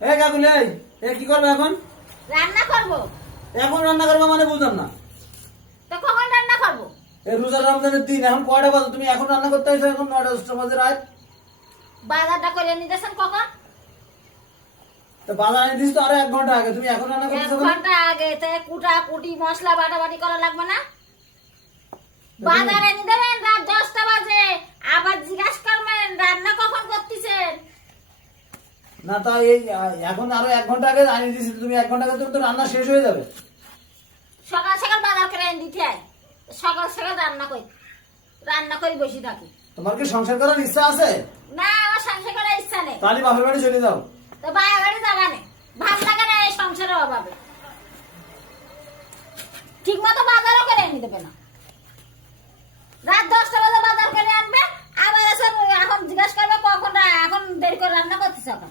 এ কাকুলি এ কি করবে এখন? রান্না করব। এখন রান্না করবে মানে বুঝলাম না। তো কখন রান্না করব? এই রোজা রমজানের দিন এখন কয়টা বাজে? তুমি এখন রান্না করতে আসছো? এখন 9টা 10টা বাজে রাত। বাজারটা করে নিতেছেন কখন? তো বাজার এনে দিস তো আরো 1 ঘন্টা আগে, তুমি এখন রান্না 1 করতেছো? ঘন্টা আগে তে কুটা কুটি মশলা বাটাবাটি করা লাগবে না? বাজার এনে দেবেন রাত 10টা বাজে, আবার জিজ্ঞাসা করবেন রান্না কখন করতেছেন? না তা এই এখন আরো 1 ঘন্টা আগে আনিয়ে দিছি, তুমি 1 ঘন্টা আগে তো রান্না শেষ হয়ে যাবে। সকাল সকাল বাজার করে এনে দিতে হয়, সকাল সকাল রান্না করে বসে থাকি। তোমার কি সংসার করার ইচ্ছা আছে? না, আমার সংসার করার ইচ্ছা নেই। তাহলে বাপের বাড়ি চলে যাও। তো বাইরে বাড়ি যাবা না, ভাত লাগে না এই সংসারের অভাবে। ঠিক মতো বাজারও করে এনে দেবে না। রাত 10টা বাজে বাজার করে আনবে, আবার এসে এখন জিজ্ঞাসা করবে কখন এখন দেরি করে রান্না করতেছে এখন।